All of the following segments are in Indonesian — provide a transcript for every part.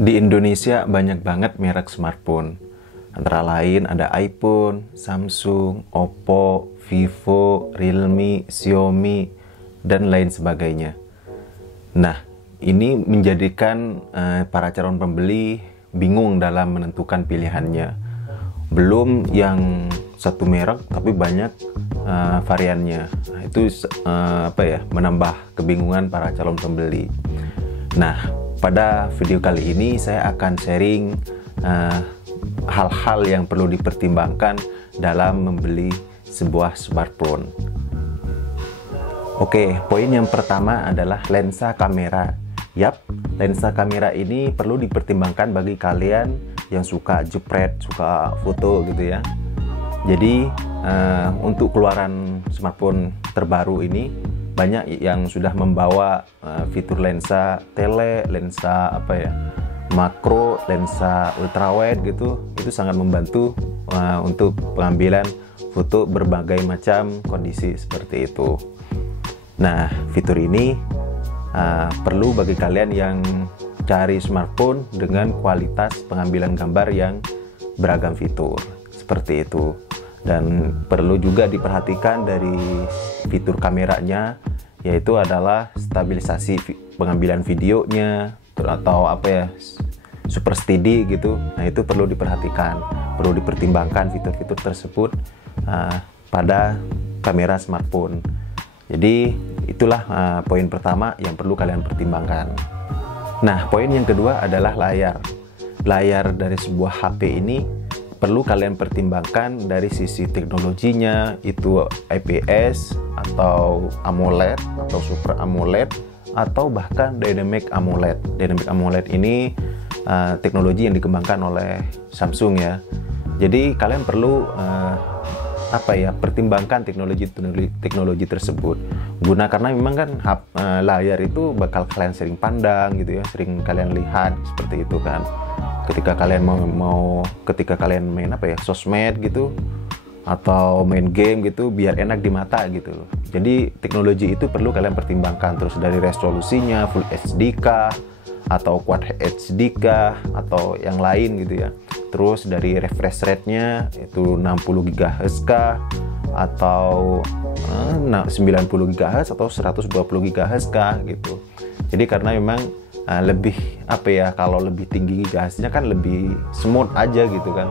Di Indonesia banyak banget merek smartphone. Antara lain ada iPhone, Samsung, Oppo, Vivo, Realme, Xiaomi, dan lain sebagainya. Nah, ini menjadikan para calon pembeli bingung dalam menentukan pilihannya. Belum yang satu merek tapi banyak variannya. Nah, itu menambah kebingungan para calon pembeli. Nah, pada video kali ini saya akan sharing hal-hal yang perlu dipertimbangkan dalam membeli sebuah smartphone. Oke, poin yang pertama adalah lensa kamera. Yap, lensa kamera ini perlu dipertimbangkan bagi kalian yang suka jepret, suka foto gitu ya. Jadi untuk keluaran smartphone terbaru ini banyak yang sudah membawa fitur lensa tele, lensa makro, lensa ultrawide gitu. Itu sangat membantu untuk pengambilan foto berbagai macam kondisi seperti itu. Nah, fitur ini perlu bagi kalian yang cari smartphone dengan kualitas pengambilan gambar yang beragam fitur seperti itu. Dan perlu juga diperhatikan dari fitur kameranya, yaitu adalah stabilisasi pengambilan videonya atau super steady gitu. Nah, itu perlu diperhatikan, perlu dipertimbangkan fitur-fitur tersebut pada kamera smartphone. Jadi itulah poin pertama yang perlu kalian pertimbangkan. Nah, poin yang kedua adalah layar. Layar dari sebuah HP ini perlu kalian pertimbangkan dari sisi teknologinya, itu IPS atau AMOLED atau Super AMOLED atau bahkan Dynamic AMOLED. Dynamic AMOLED ini teknologi yang dikembangkan oleh Samsung ya. Jadi kalian perlu pertimbangkan teknologi tersebut. Karena memang kan layar itu bakal kalian sering pandang gitu ya, sering kalian lihat seperti itu kan. Ketika kalian ketika kalian main sosmed gitu atau main game gitu, biar enak di mata gitu loh. Jadi teknologi itu perlu kalian pertimbangkan, terus dari resolusinya Full HD kah atau Quad HD kah atau yang lain gitu ya. Terus dari refresh rate-nya itu 60 GHz kah atau 90 GHz atau 120 GHz kah gitu. Jadi karena memang lebih kalau lebih tinggi GHz-nya kan lebih smooth aja gitu kan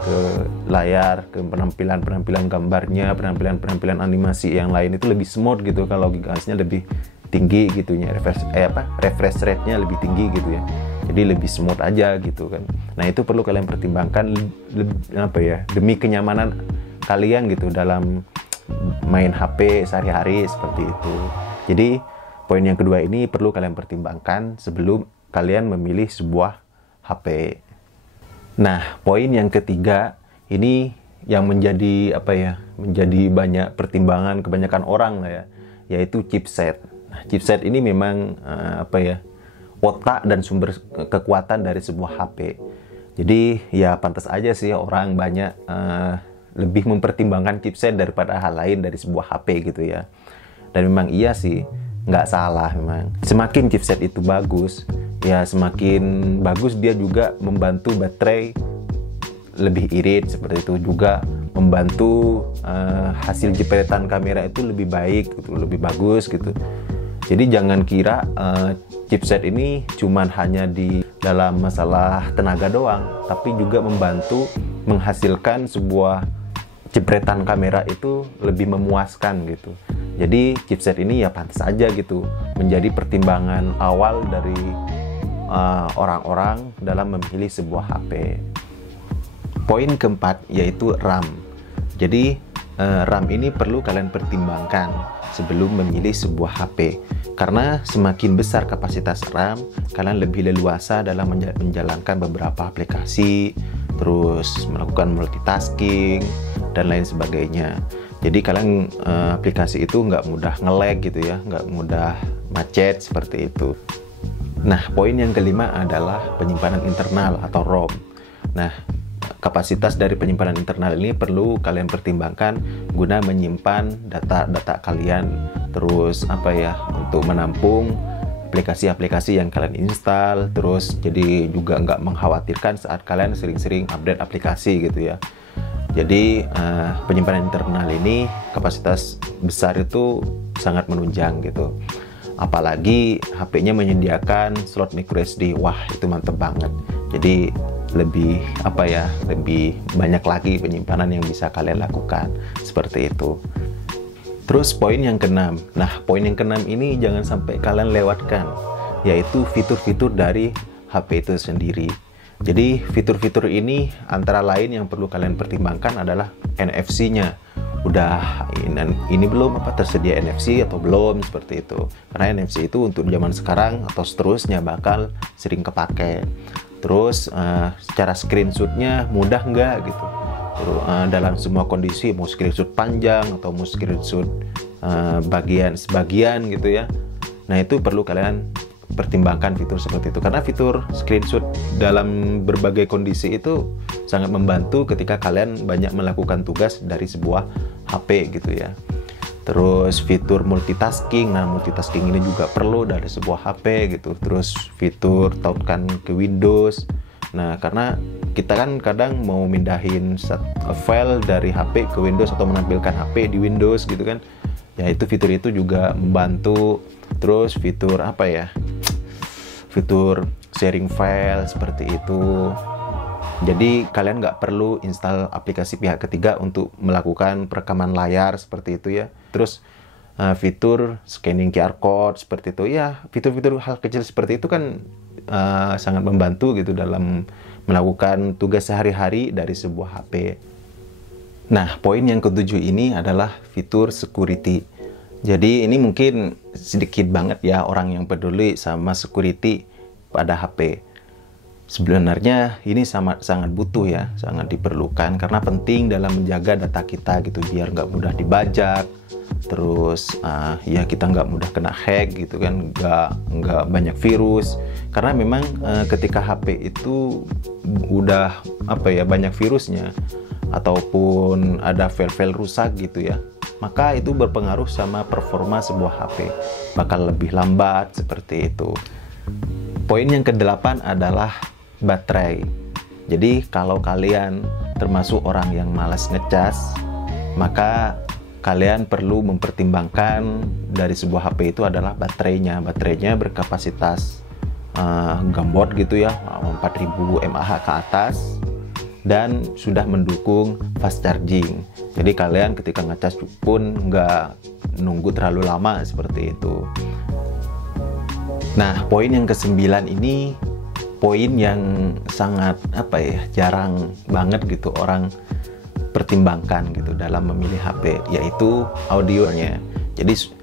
ke layar, ke penampilan gambarnya, penampilan animasi yang lain itu lebih smooth gitu kalau GHz-nya lebih tinggi gitunya, refresh rate-nya lebih tinggi gitu ya. Jadi lebih smooth aja gitu kan. Nah, itu perlu kalian pertimbangkan demi kenyamanan kalian gitu dalam main HP sehari-hari seperti itu. Jadi poin yang kedua ini perlu kalian pertimbangkan sebelum kalian memilih sebuah HP. Nah, poin yang ketiga ini yang menjadi menjadi banyak pertimbangan kebanyakan orang lah ya, yaitu chipset. Nah, chipset ini memang otak dan sumber kekuatan dari sebuah HP. Jadi ya pantas aja sih orang banyak lebih mempertimbangkan chipset daripada hal lain dari sebuah HP gitu ya. Dan memang iya sih, nggak salah memang. Semakin chipset itu bagus, ya semakin bagus dia juga membantu baterai lebih irit seperti itu, juga membantu hasil jepretan kamera itu lebih baik gitu, lebih bagus gitu. Jadi jangan kira chipset ini cuman hanya di dalam masalah tenaga doang, tapi juga membantu menghasilkan sebuah jepretan kamera itu lebih memuaskan gitu. Jadi chipset ini ya pantas aja gitu menjadi pertimbangan awal dari orang-orang dalam memilih sebuah HP. Poin keempat yaitu RAM. Jadi RAM ini perlu kalian pertimbangkan sebelum memilih sebuah HP. Karena semakin besar kapasitas RAM, kalian lebih leluasa dalam menjalankan beberapa aplikasi, terus melakukan multitasking, dan lain sebagainya. Jadi kalian aplikasi itu nggak mudah nge-lag gitu ya, nggak mudah macet seperti itu. Nah, poin yang kelima adalah penyimpanan internal atau ROM. Nah, kapasitas dari penyimpanan internal ini perlu kalian pertimbangkan guna menyimpan data-data kalian, terus untuk menampung aplikasi-aplikasi yang kalian install, terus jadi juga nggak mengkhawatirkan saat kalian sering-sering update aplikasi gitu ya. Jadi penyimpanan internal ini kapasitas besar itu sangat menunjang gitu. Apalagi HP-nya menyediakan slot microSD. Wah, itu mantep banget. Jadi lebih lebih banyak lagi penyimpanan yang bisa kalian lakukan seperti itu. Terus poin yang keenam. Nah, poin yang keenam ini jangan sampai kalian lewatkan, yaitu fitur-fitur dari HP itu sendiri. Jadi fitur-fitur ini antara lain yang perlu kalian pertimbangkan adalah NFC-nya. Udah ini belum tersedia NFC atau belum, seperti itu. Karena NFC itu untuk zaman sekarang atau seterusnya bakal sering kepake. Terus secara screenshotnya mudah nggak gitu. Dalam semua kondisi, mau screenshot panjang atau mau screenshot sebagian gitu ya. Nah, itu perlu kalian pertimbangkan fitur seperti itu, karena fitur screenshot dalam berbagai kondisi itu sangat membantu ketika kalian banyak melakukan tugas dari sebuah HP gitu ya. Terus fitur multitasking, nah multitasking ini juga perlu dari sebuah HP gitu. Terus fitur tautkan ke Windows. Nah, karena kita kan kadang mau mindahin file dari HP ke Windows atau menampilkan HP di Windows gitu kan. Ya, itu fitur itu juga membantu. Terus fitur fitur sharing file seperti itu. Jadi kalian nggak perlu install aplikasi pihak ketiga untuk melakukan perekaman layar seperti itu ya. Terus fitur scanning QR code seperti itu ya. Fitur-fitur hal kecil seperti itu kan sangat membantu gitu dalam melakukan tugas sehari-hari dari sebuah HP. Nah, poin yang ketujuh ini adalah fitur security. Jadi ini mungkin sedikit banget ya orang yang peduli sama security pada HP. Sebenarnya ini sangat butuh ya, sangat diperlukan karena penting dalam menjaga data kita gitu, biar nggak mudah dibajak. Terus ya kita nggak mudah kena hack gitu kan, nggak banyak virus. Karena memang ketika HP itu udah banyak virusnya ataupun ada file-file rusak gitu ya, maka itu berpengaruh sama performa sebuah HP, bakal lebih lambat seperti itu. Poin yang ke-8 adalah baterai. Jadi kalau kalian termasuk orang yang malas ngecas, maka kalian perlu mempertimbangkan dari sebuah HP itu adalah baterainya. Baterainya berkapasitas gambot gitu ya, 4000 mAh ke atas, dan sudah mendukung fast charging. Jadi kalian ketika ngecas pun nggak nunggu terlalu lama seperti itu. Nah, poin yang ke-9 ini poin yang sangat jarang banget gitu orang pertimbangkan gitu dalam memilih HP, yaitu audionya. Jadi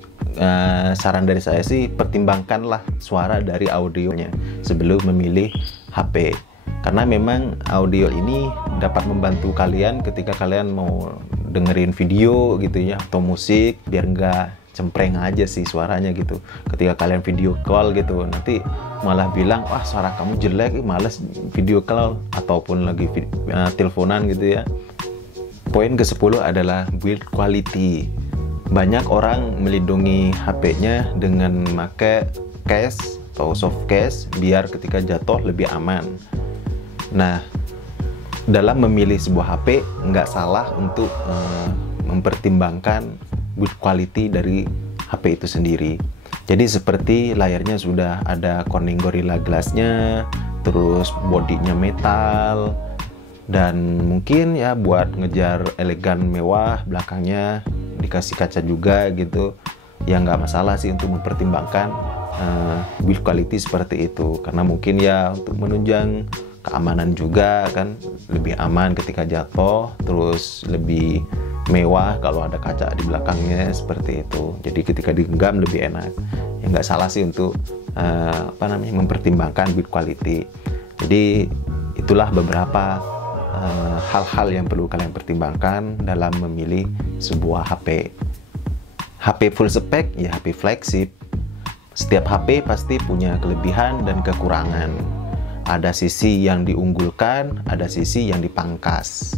saran dari saya sih, pertimbangkanlah suara dari audionya sebelum memilih HP. Karena memang audio ini dapat membantu kalian ketika kalian mau dengerin video gitu ya, atau musik, biar nggak cempreng aja sih suaranya gitu. Ketika kalian video call gitu, nanti malah bilang, wah suara kamu jelek, males video call, ataupun lagi teleponan gitu ya. Poin ke-10 adalah build quality. Banyak orang melindungi HP-nya dengan memakai case atau soft case biar ketika jatuh lebih aman. Nah, dalam memilih sebuah HP nggak salah untuk mempertimbangkan build quality dari HP itu sendiri. Jadi seperti layarnya sudah ada Corning Gorilla Glass-nya, terus bodinya metal, dan mungkin ya buat ngejar elegan mewah, belakangnya dikasih kaca juga gitu. Ya nggak masalah sih untuk mempertimbangkan build quality seperti itu, karena mungkin ya untuk menunjang keamanan juga kan, lebih aman ketika jatuh, terus lebih mewah kalau ada kaca di belakangnya seperti itu. Jadi ketika digenggam lebih enak. Ya nggak salah sih untuk mempertimbangkan build quality. Jadi itulah beberapa hal-hal yang perlu kalian pertimbangkan dalam memilih sebuah HP. HP full spec ya HP flagship. Setiap HP pasti punya kelebihan dan kekurangan. Ada sisi yang diunggulkan, ada sisi yang dipangkas.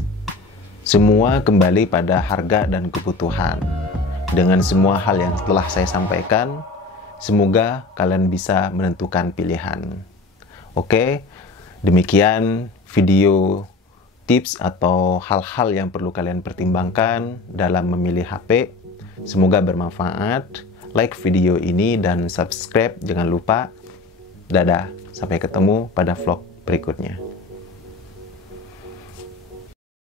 Semua kembali pada harga dan kebutuhan. Dengan semua hal yang telah saya sampaikan, Semoga kalian bisa menentukan pilihan. Oke, demikian video tips atau hal-hal yang perlu kalian pertimbangkan dalam memilih HP. Semoga bermanfaat. Like video ini dan subscribe jangan lupa. Dadah, sampai ketemu pada vlog berikutnya.